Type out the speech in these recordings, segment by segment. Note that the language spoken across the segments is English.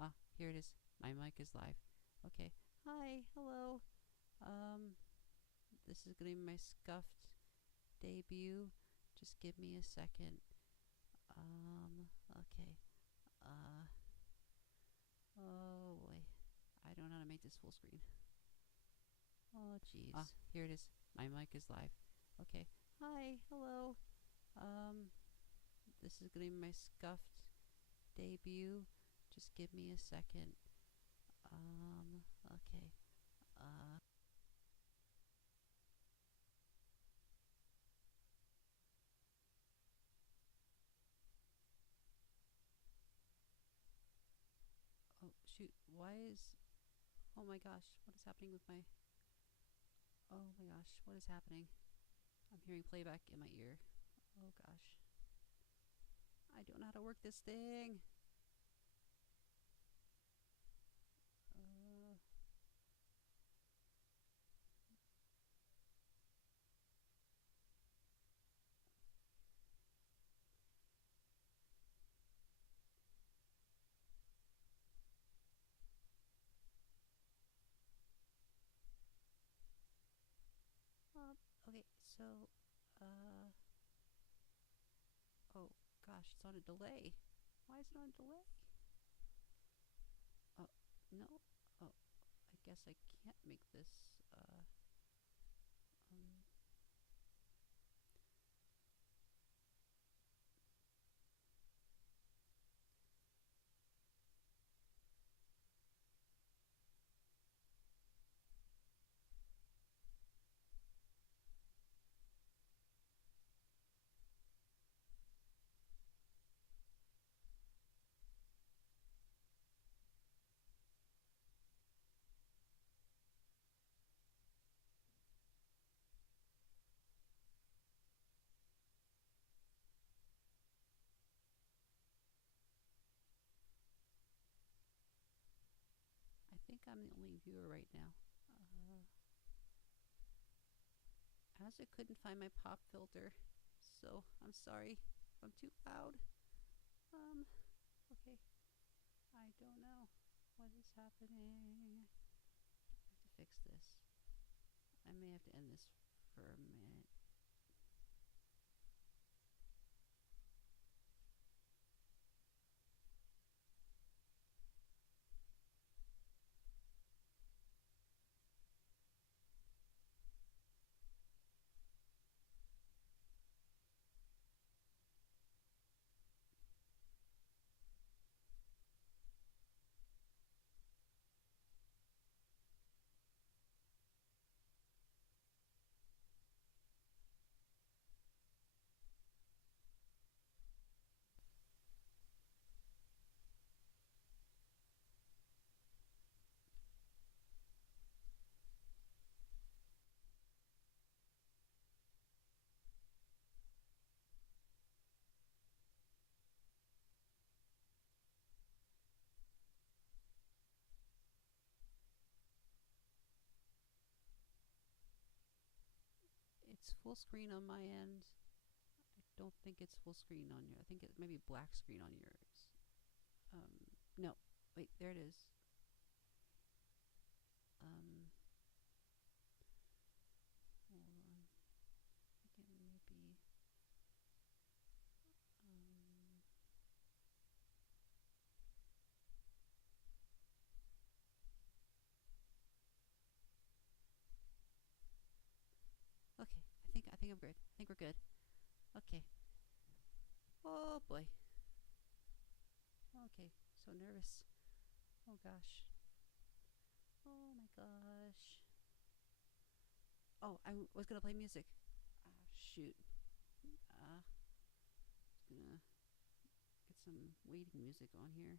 Ah, here it is. My mic is live. Okay. Hi, hello. This is gonna be my scuffed debut. Just give me a second. Okay. Oh boy. I don't know how to make this full screen. Oh jeez. Ah, here it is. My mic is live. Okay. Hi, hello. This is gonna be my scuffed debut. Just give me a second. Okay. Oh shoot. Why is... Oh my gosh. What is happening with my... Oh my gosh. What is happening? I'm hearing playback in my ear. Oh gosh. I don't know how to work this thing. Uh, okay, so, oh gosh, it's on a delay. Why is it on a delay? Oh, no. Oh, I guess I can't make this, um, I think I'm the only viewer right now. As I couldn't find my pop filter, so I'm sorry if I'm too loud. Okay. I don't know what is happening. I have to fix this. I may have to end this for a minute. It's full screen on my end. I don't think it's full screen on your. I think it may be black screen on yours. No. Wait, there it is. Hold on. I think it may be. Okay, I think I'm good. I think we're good. Okay. Oh boy. Okay, so nervous. Oh gosh. Oh my gosh. Oh, I was gonna play music. Ah, shoot. I was gonna get some waiting music on here.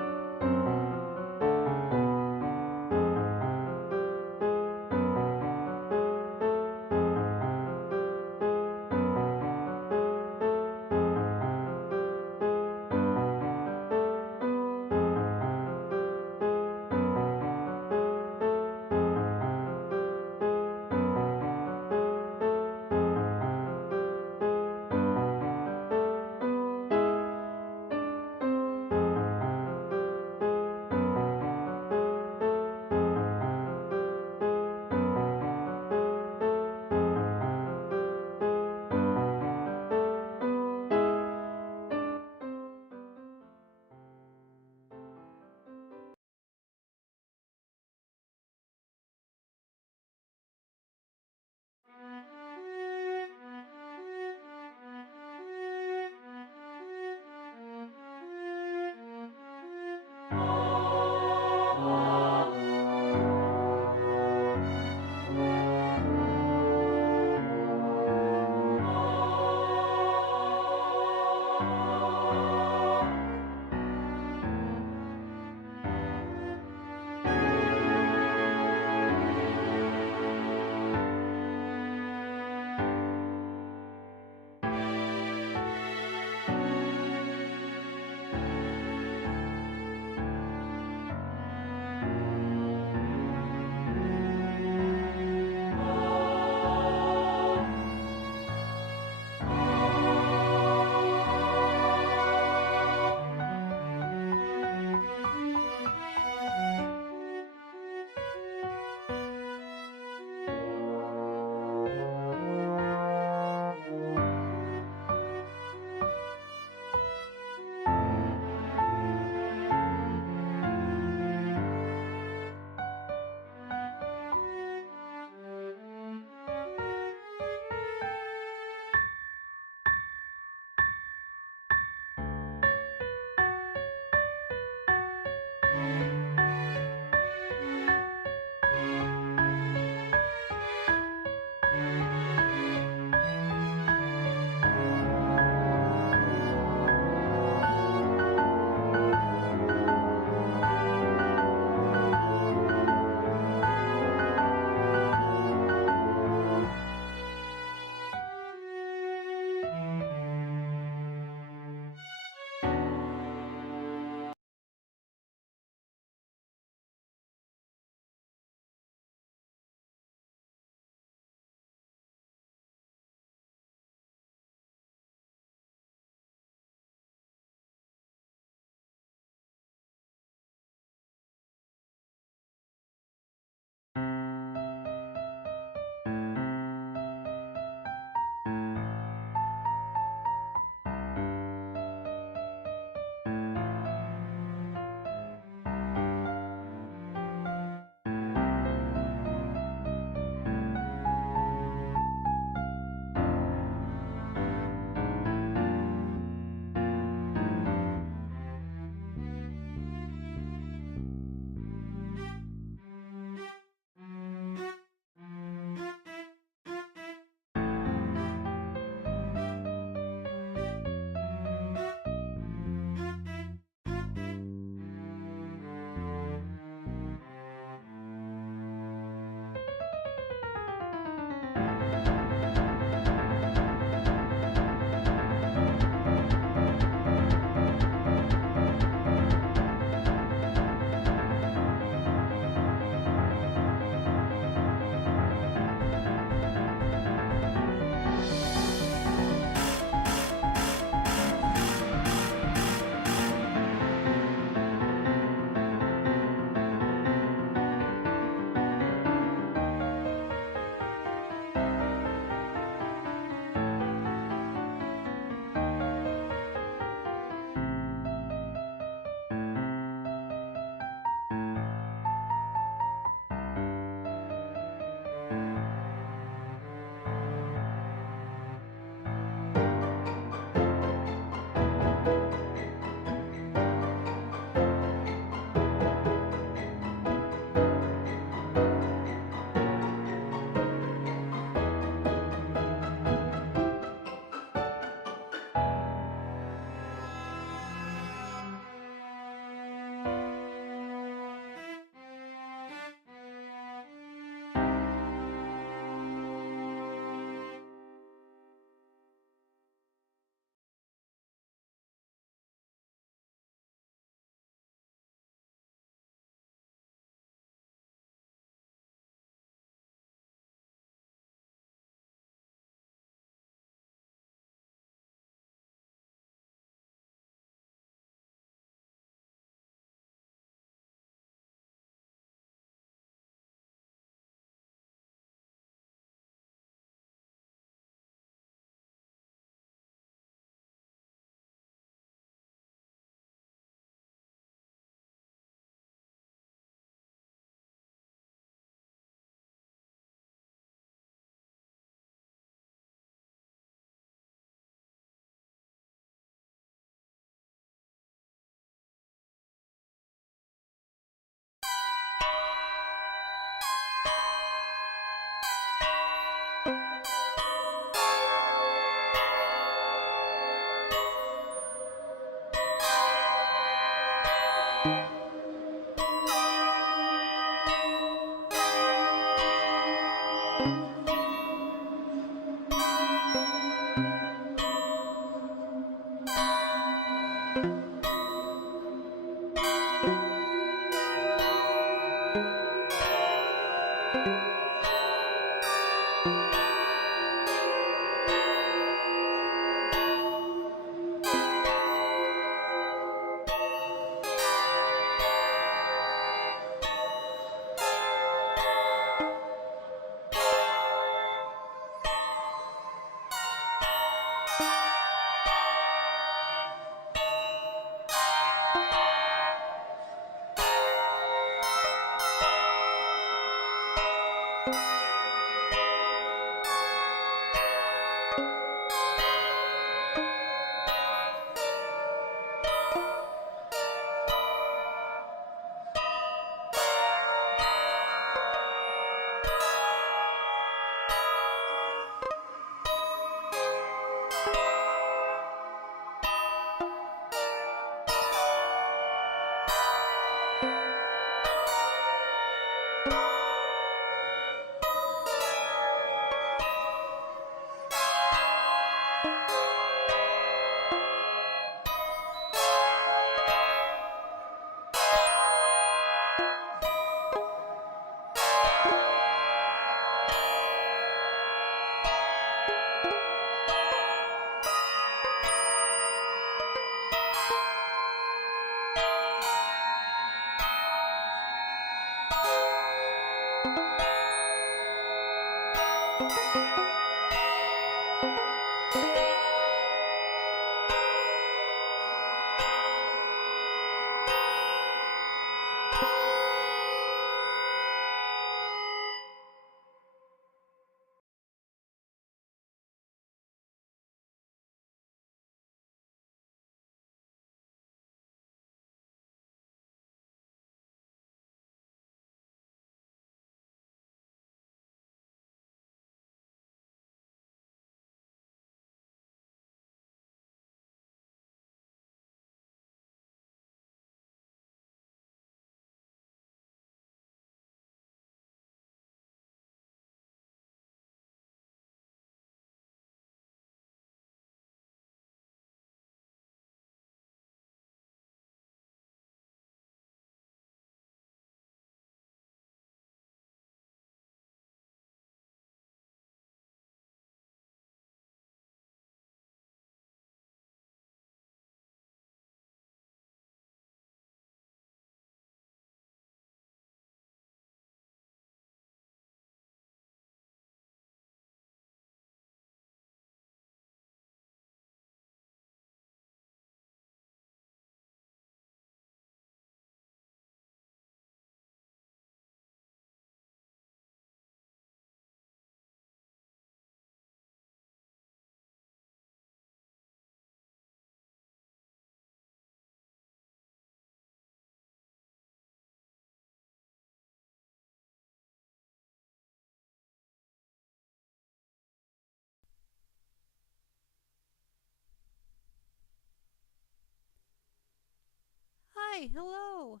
Hi, hello.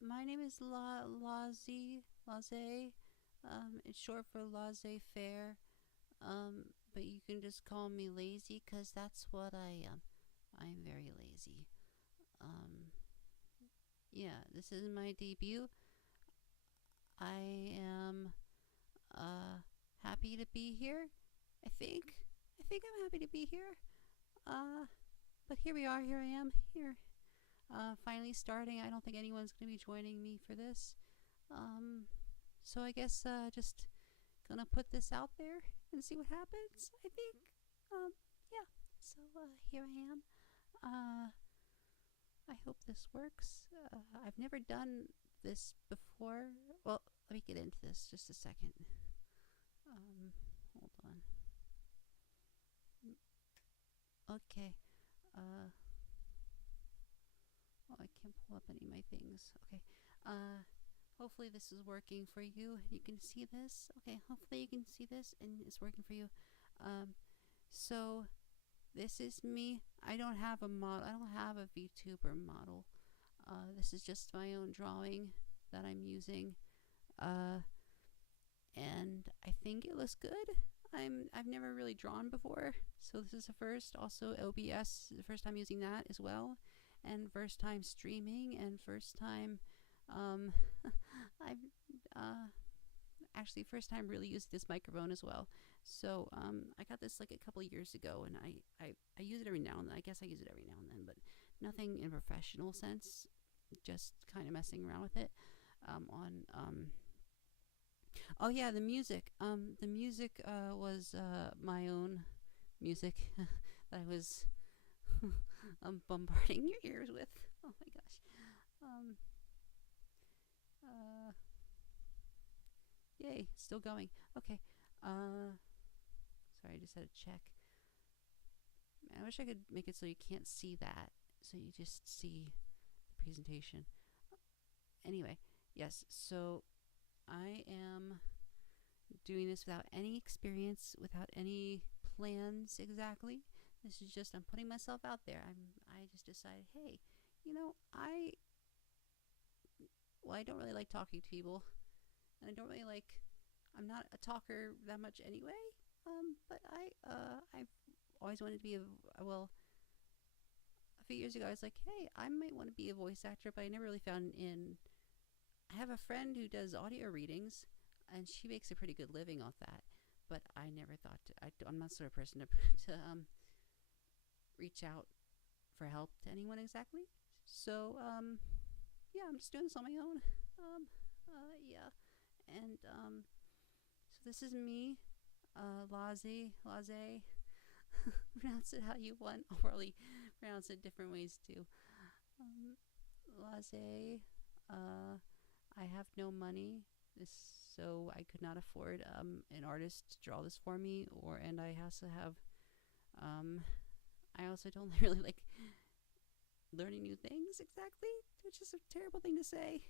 My name is LaZi. It's short for laissez faire. But you can just call me lazy, cause that's what I am. I'm very lazy. Um, yeah, this is my debut. I am happy to be here. I think. I think I'm happy to be here. Uh, but here we are. Here I am. Here. Finally starting. I don't think anyone's gonna be joining me for this. Um, so I guess just gonna put this out there and see what happens. I think. Yeah. So here I am. Uh, I hope this works. I've never done this before. Well, let me get into this just a second. Hold on. Okay. Uh, oh, I can't pull up any of my things. Okay. Hopefully this is working for you. You can see this. Okay. Hopefully you can see this and it's working for you. So this is me. I don't have a model. I don't have a VTuber model. This is just my own drawing that I'm using. And I think it looks good. I've never really drawn before, so this is the first. Also, OBS, the first time using that as well, and first time streaming, and first time, um, I've actually first time really using this microphone as well. So I got this like a couple of years ago, and I use it every now and then. I guess I use it every now and then, but nothing in a professional sense. Just kind of messing around with it. Oh yeah, the music. The music was my own music that I was bombarding your ears with. Oh my gosh. Um, uh, Yay, still going. Okay. Sorry, I just had to check. Man, I wish I could make it so you can't see that, so you just see the presentation. Anyway, yes. So I am doing this without any experience, without any plans exactly. This is just I'm putting myself out there. I just decided, hey, I don't really like talking to people, and I don't really like. I'm not a talker that much anyway. But I've always wanted to be a few years ago I was like, hey, I might want to be a voice actor, but I never really found in. I have a friend who does audio readings, and she makes a pretty good living off that. But I never thought I'm not the sort of person to reach out for help to anyone exactly. So yeah, I'm just doing this on my own. Yeah, and so this is me, LaZi. Pronounce it how you want. I'll probably pronounce it different ways too. Um, LaZi. I have no money, this so I could not afford an artist to draw this for me, and I also have I also don't really like learning new things exactly, which is a terrible thing to say.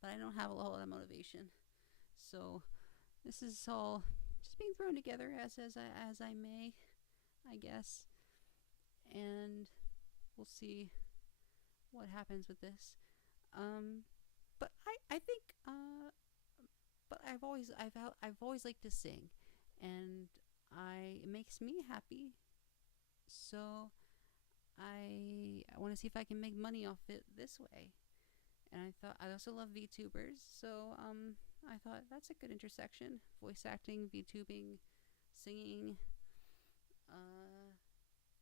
But I don't have a lot of motivation, so this is all just being thrown together as I may, I guess, and we'll see what happens with this. But I think but I've always liked to sing, and it makes me happy. So I want to see if I can make money off it this way. And I thought I also love VTubers, so I thought that's a good intersection: voice acting, VTubing, singing.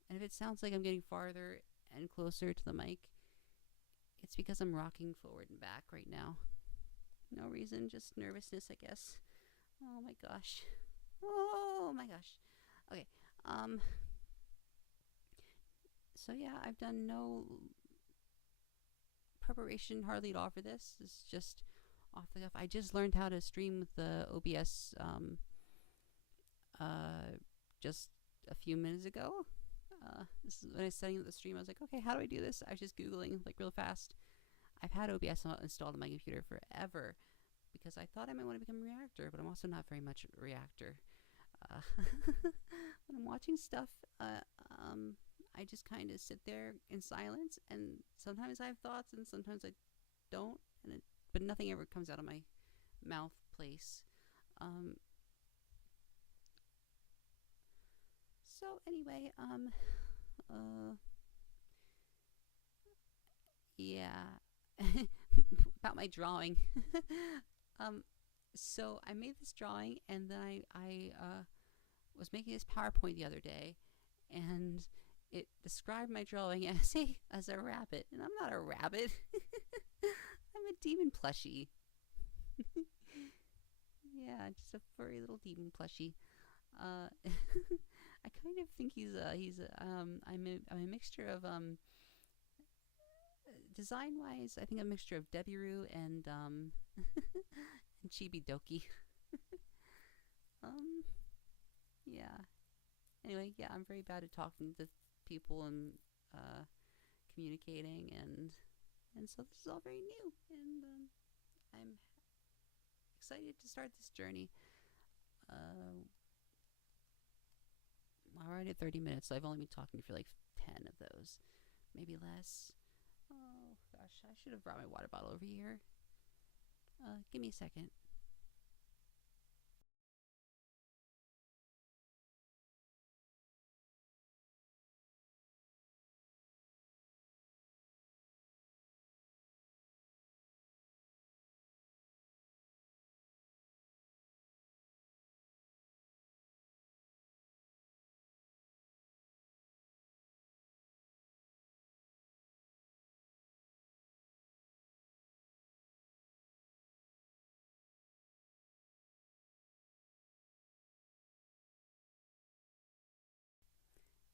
And if it sounds like I'm getting farther and closer to the mic, it's because I'm rocking forward and back right now. No reason, just nervousness, I guess. Oh my gosh. Oh my gosh. Okay. So yeah, I've done no preparation hardly at all for this. It's just off the cuff. I just learned how to stream with the OBS just a few minutes ago. This is when I was setting up the stream. I was like, okay, how do I do this? I was just Googling like real fast. I've had OBS installed on my computer forever because I thought I might want to become a reactor, but I'm also not very much a reactor. When I'm watching stuff, I just kind of sit there in silence, and sometimes I have thoughts and sometimes I don't, but nothing ever comes out of my mouth place. Um, so anyway, yeah, about my drawing. um, so I made this drawing, and then I was making this PowerPoint the other day, and it described my drawing as a rabbit, and I'm not a rabbit. I'm a demon plushie. Yeah, just a furry little demon plushie. I kind of think I'm a mixture of design wise. I think a mixture of Debiru and and Chibi Doki. um, yeah. Anyway, yeah, I'm very bad at talking to people and uh, communicating, and so this is all very new, and I'm excited to start this journey. Uh, we're already at 30 minutes, so I've only been talking for like 10 of those, maybe less. Oh gosh, I should have brought my water bottle over here. Give me a second.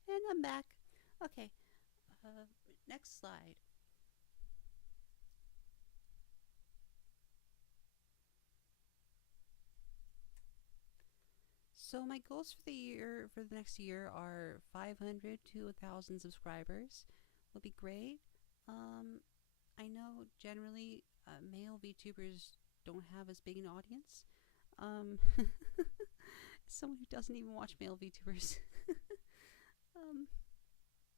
And I'm back. Okay, next slide. So my goals for the next year are 500 to 1,000 subscribers. Will be great. Um, I know generally male VTubers don't have as big an audience. Um, someone who doesn't even watch male VTubers. um,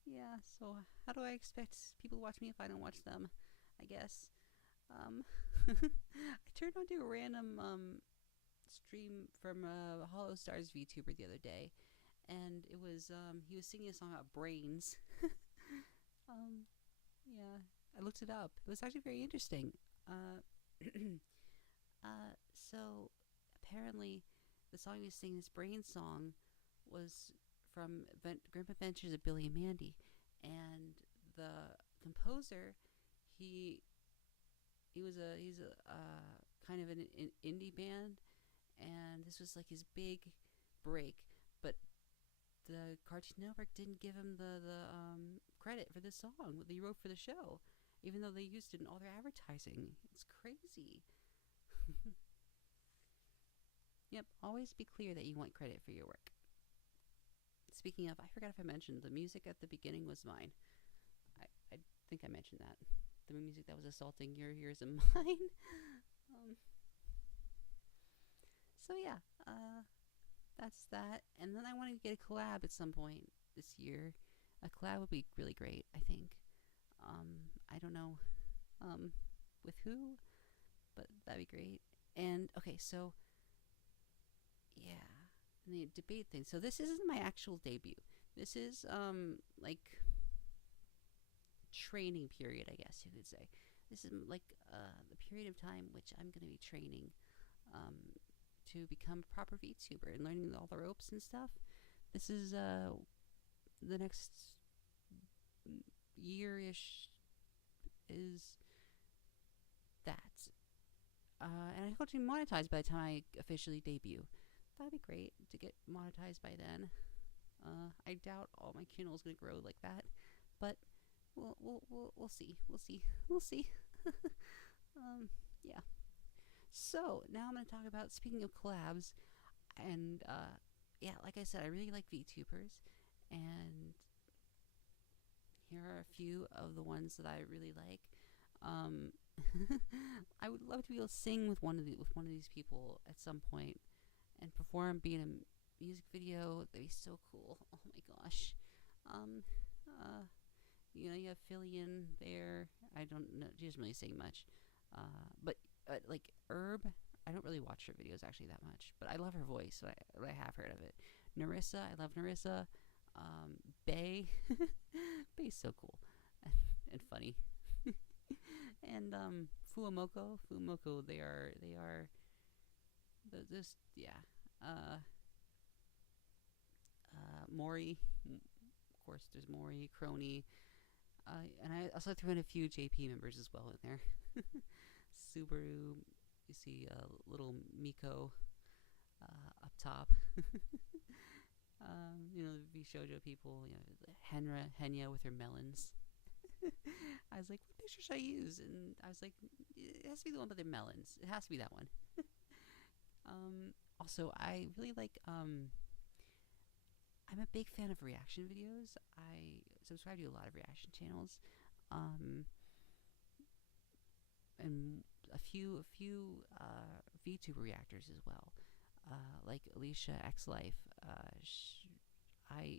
yeah. So how do I expect people to watch me if I don't watch them? I guess. I turned onto a random stream from a Hollow Stars VTuber the other day, and it was he was singing a song about brains. um, yeah, I looked it up. It was actually very interesting. Uh, so apparently, the song he was singing, this brain song, was from Grimp Adventures of Billy and Mandy, and the composer, he he's a kind of an indie band, and this was like his big break. But the Cartoon Network didn't give him the credit for the song that he wrote for the show, even though they used it in all their advertising. It's crazy. Yep, always be clear that you want credit for your work. Speaking of, I forgot if I mentioned the music at the beginning was mine. I think I mentioned that. The music that was assaulting your ears and mine. um, so yeah, that's that. And then I want to get a collab at some point this year. A collab would be really great, I think. I don't know with who, but that'd be great. And okay, so yeah, and the debate thing. So this isn't my actual debut. This is like training period, I guess you could say. This is like the period of time which I'm going to be training um, to become a proper VTuber and learning all the ropes and stuff. This is the next year-ish is that. And I hope to be monetized by the time I officially debut. That'd be great to get monetized by then. I doubt all my channel is going to grow like that, but we'll see. We'll see. Yeah. So now I'm going to talk about, speaking of collabs, and yeah, like I said, I really like VTubers, and here are a few of the ones that I really like. Um, I would love to be able to sing with one of these people at some point, and perform, be in a music video. That'd be so cool. Oh my gosh. Uh, you have Fillion there. I don't know. She doesn't really say much. But like Herb, I don't really watch her videos actually that much. But I love her voice. So I have heard of it. Narissa, I love Narissa. Bay, Bay's so cool and funny. And Fuamoko, they are this yeah. Mori, of course. There's Mori, Crony, and I also threw in a few JP members as well in there. Subaru, you see little Miko up top. The Shoujo people, Henya with her melons. I was like, what picture should I use? And I was like, it has to be the one with the melons. It has to be that one. Also, I really like, I'm a big fan of reaction videos. I subscribe to a lot of reaction channels. And a few VTuber reactors as well. Like Alicia X Life.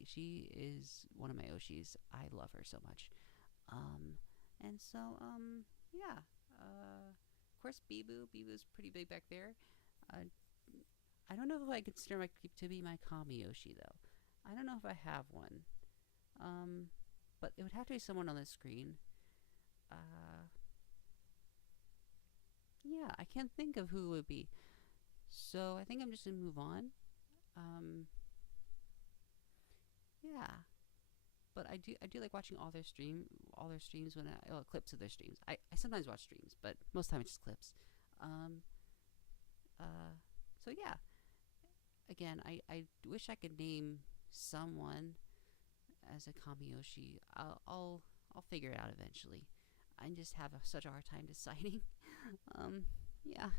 She is one of my Oshis. I love her so much. And so, yeah. Of course, Bibu's pretty big back there. I don't know if I consider my to be my Kami Yoshi though. I don't know if I have one. But it would have to be someone on the screen. Yeah, I can't think of who it would be. So I think I'm just gonna move on. Yeah, but I do like watching all their streams when clips of their streams. I sometimes watch streams, but most of the time it's just clips. Um, so yeah, again, I wish I could name someone as a Kamiyoshi. I'll figure it out eventually. I just have such a hard time deciding. Yeah,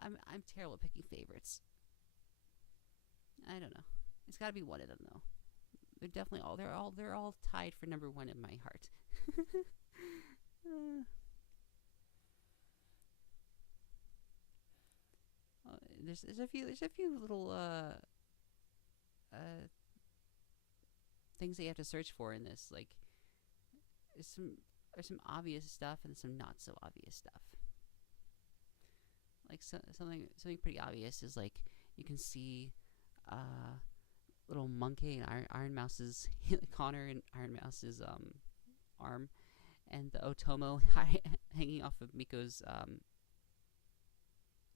I'm terrible at picking favorites. I don't know. It's got to be one of them though. They're definitely they're all tied for number one in my heart. There's a few little things that you have to search for in this. Like there's some obvious stuff and some not so obvious stuff. Like something pretty obvious is like you can see little monkey and Iron Mouse's Connor and Iron Mouse's arm, and the Otomo hanging off of Miko's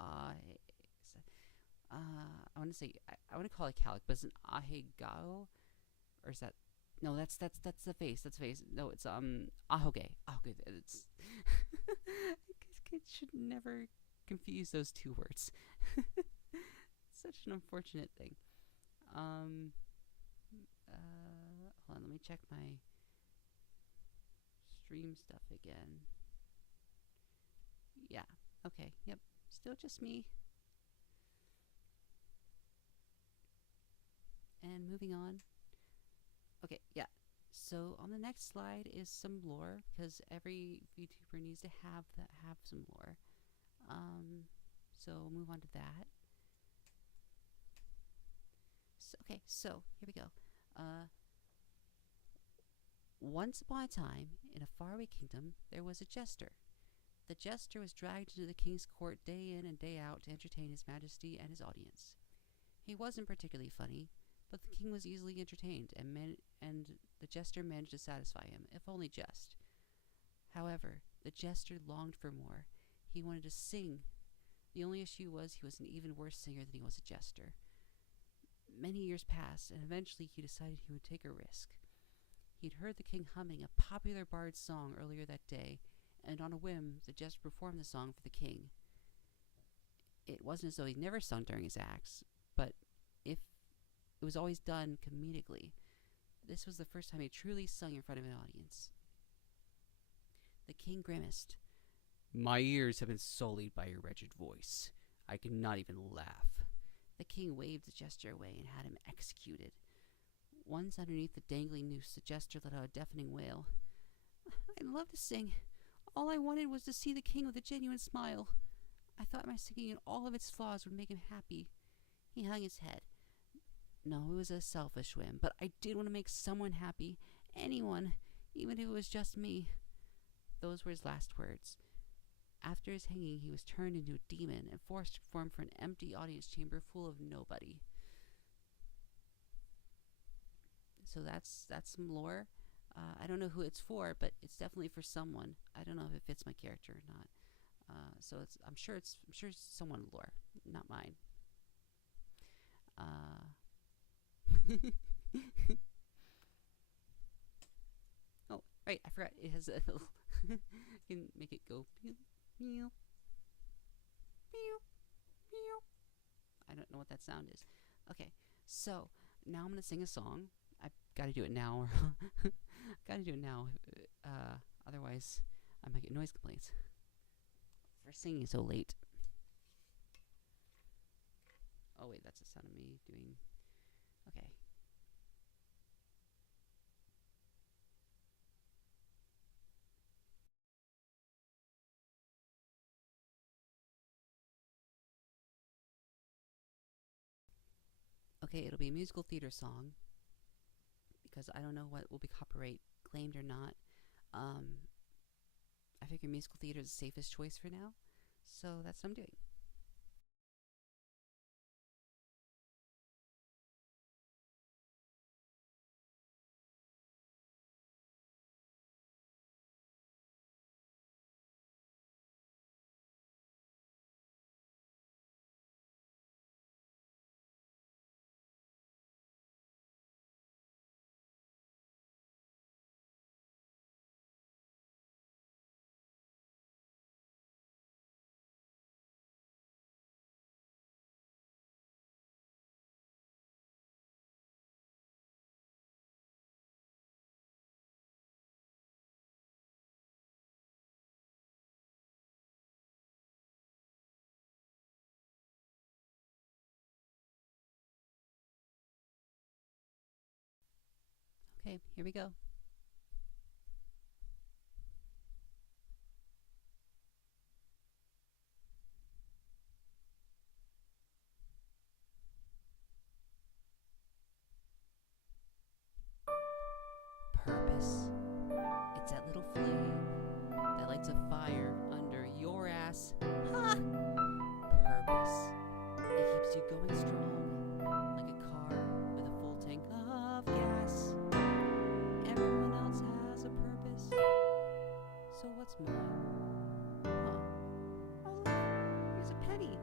I want to say I want to call it calic, but it's an ahegao, or is that no? That's the face. That's the face. No, it's ahoge. Ahoge. It's kids should never confuse those two words. Such an unfortunate thing. Hold on, let me check my stream stuff again. Yeah. Okay. Yep. Still just me. And moving on. Okay, yeah. So on the next slide is some lore, because every VTuber needs to have some lore. So we'll move on to that. So here we go. Once upon a time, in a faraway kingdom, there was a jester. The jester was dragged into the king's court day in and day out to entertain his majesty and his audience. He wasn't particularly funny, but the king was easily entertained, and the jester managed to satisfy him, if only just. However, the jester longed for more. He wanted to sing. The only issue was he was an even worse singer than he was a jester. Many years passed, and eventually he decided he would take a risk. He'd heard the king humming a popular bard's song earlier that day, and on a whim, the jester performed the song for the king. It wasn't as though he never sung during his acts, but if it was always done comedically. This was the first time he truly sung in front of an audience. The king grimaced. "My ears have been sullied by your wretched voice. I cannot even laugh." The king waved the jester away and had him executed. Once underneath the dangling noose, the jester let out a deafening wail. "I'd love to sing. All I wanted was to see the king with a genuine smile. I thought my singing in all of its flaws would make him happy." He hung his head. No, it was a selfish whim, but I did want to make someone happy. Anyone, even if it was just me. Those were his last words. After his hanging, he was turned into a demon and forced to perform for an empty audience chamber full of nobody. So that's some lore. I don't know who it's for, but it's definitely for someone. I don't know if it fits my character or not. So I'm sure it's someone's lore, not mine. Oh, right, I forgot. It has a little. I can make it go pew, pew, pew, pew. I don't know what that sound is. Okay, so now I'm gonna sing a song. I've got to do it now. Got to do it now. Otherwise, I might get noise complaints for singing so late. Oh wait, that's the sound of me doing. Okay. Okay, it'll be a musical theater song because I don't know what will be copyright claimed or not. I figure musical theater is the safest choice for now, so that's what I'm doing. Okay, here we go. Purpose. It's that little flame that lights a fire under your ass. Ha! Purpose. It keeps you going strong, like a car with a full tank of gas. Everyone else has a purpose, so what's mine? Huh. Oh look, here's a penny.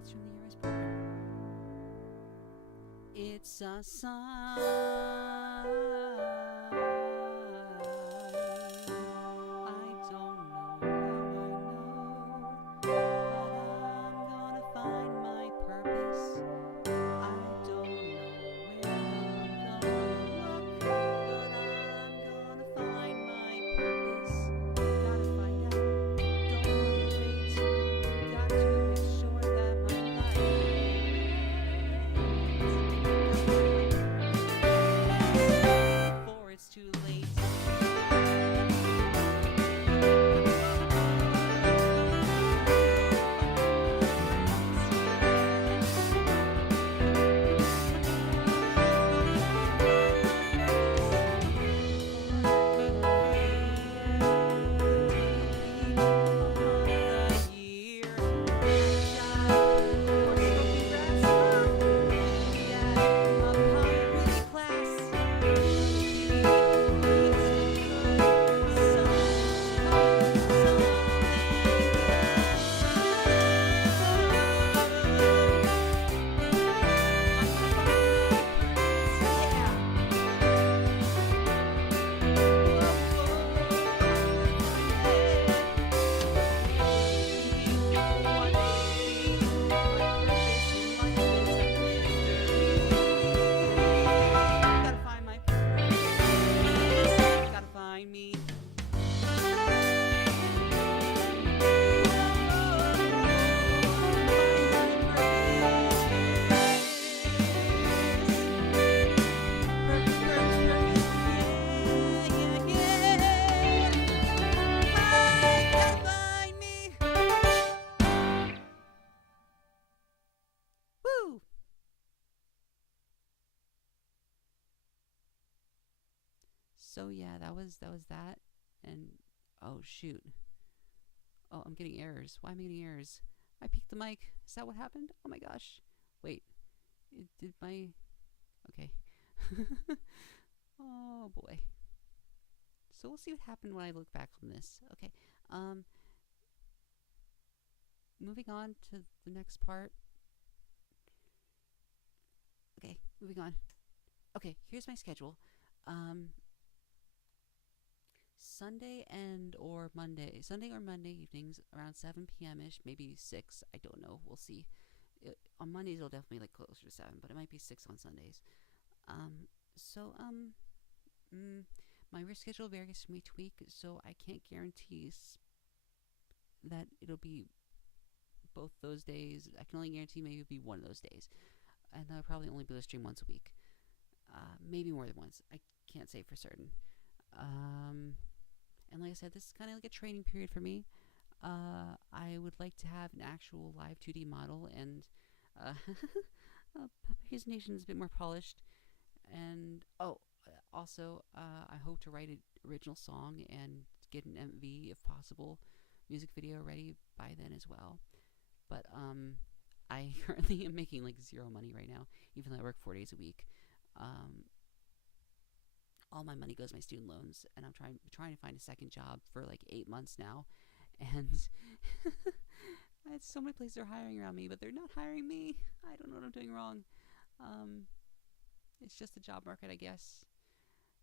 It's from the year I was born. It's a sign. So yeah, that was that, and oh shoot, oh I'm getting errors. Why am I getting errors? I peaked the mic. Is that what happened? Oh my gosh. Wait, did my okay? Oh boy. So we'll see what happened when I look back on this. Okay. Um, moving on to the next part. Okay, moving on. Okay, here's my schedule. Um, Sunday or Monday evenings around 7 p.m. ish, maybe 6. I don't know. We'll see. On Mondays it'll definitely like closer to 7, but it might be 6 on Sundays. Um, so my work schedule varies from week to week, so I can't guarantee that it'll be both those days. I can only guarantee maybe it'll be one of those days, and I'll probably only be able to stream once a week, maybe more than once. I can't say for certain. And like I said, this is kind of like a training period for me. I would like to have an actual live 2D model, and presentation is a bit more polished. And also, I hope to write an original song and get an MV if possible, music video ready by then as well. But I currently am making like zero money right now, even though I work 4 days a week. All my money goes to my student loans, and I'm trying to find a second job for like 8 months now, and I had so many places are hiring around me, but they're not hiring me. I don't know what I'm doing wrong. It's just the job market, I guess.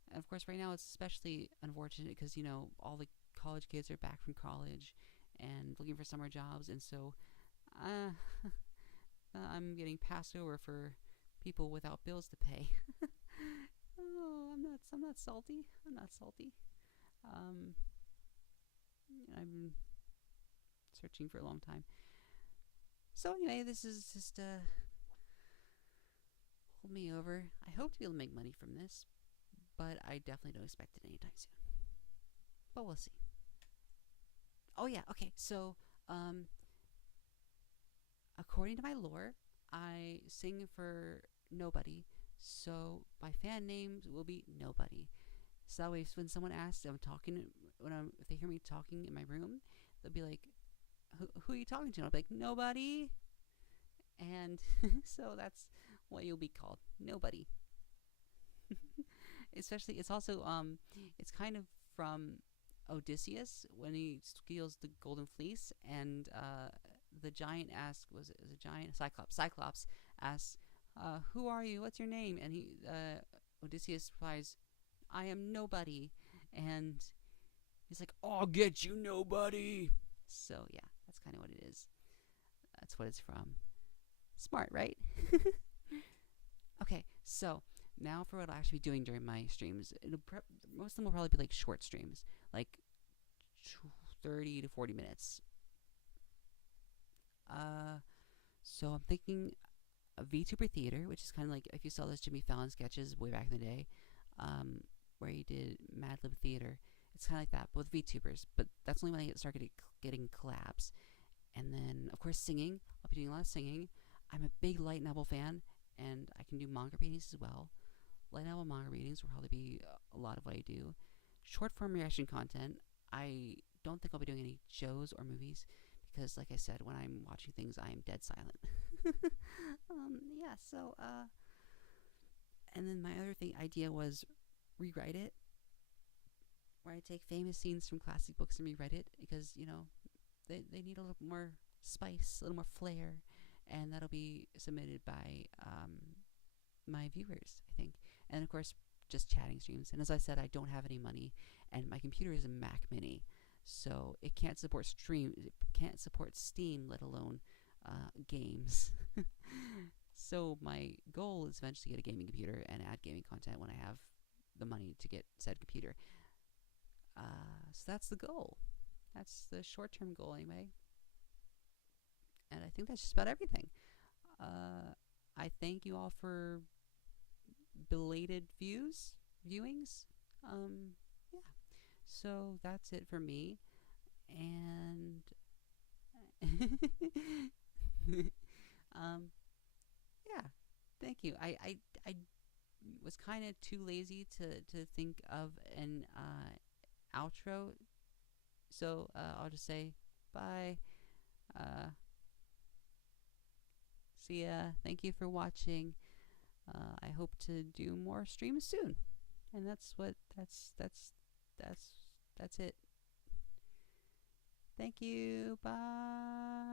And of course, right now it's especially unfortunate because all the college kids are back from college and looking for summer jobs, and so I'm getting passed over for people without bills to pay. Oh, I'm not salty. I'm not salty. I've been searching for a long time. So anyway, this is just hold me over. I hope to be able to make money from this, but I definitely don't expect it anytime soon. But we'll see. Oh yeah, okay. So, according to my lore, I sing for nobody. So my fan names will be Nobody. So that way, when someone asks, I'm talking, if they hear me talking in my room, they'll be like, "Who are you talking to?" And I'll be like, "Nobody." And so that's what you'll be called, Nobody. Especially, it's also it's kind of from Odysseus when he steals the golden fleece, and the giant asks, was it a giant Cyclops? Cyclops asks, "Who are you? What's your name?" And Odysseus replies, "I am Nobody." And he's like, "I'll get you, Nobody." So yeah, that's kind of what it is. That's what it's from. Smart, right? Okay, so now for what I'll actually be doing during my streams. Most of them will probably be like short streams, like 30 to 40 minutes. So I'm thinking a VTuber theater, which is kind of like if you saw those Jimmy Fallon sketches way back in the day, where he did Mad Lib Theater. It's kind of like that, but with VTubers. But that's only when I start getting collabs. And then, of course, singing. I'll be doing a lot of singing. I'm a big light novel fan, and I can do manga readings as well. Light novel manga readings will probably be a lot of what I do. Short form reaction content. I don't think I'll be doing any shows or movies because, like I said, when I'm watching things, I am dead silent. Yeah, so, and then my other idea was rewrite it, where I take famous scenes from classic books and rewrite it because, they need a little more spice, a little more flair, and that'll be submitted by my viewers, I think. And of course, just chatting streams. And as I said, I don't have any money, and my computer is a Mac Mini, so it can't support Steam, let alone games. So my goal is eventually to get a gaming computer and add gaming content when I have the money to get said computer. So that's the goal. That's the short-term goal anyway. And I think that's just about everything. I thank you all for belated viewings. Yeah. So that's it for me. And yeah. Thank you. I was kind of too lazy to think of an outro. So I'll just say bye. See ya. Thank you for watching. I hope to do more streams soon. And that's it. Thank you. Bye.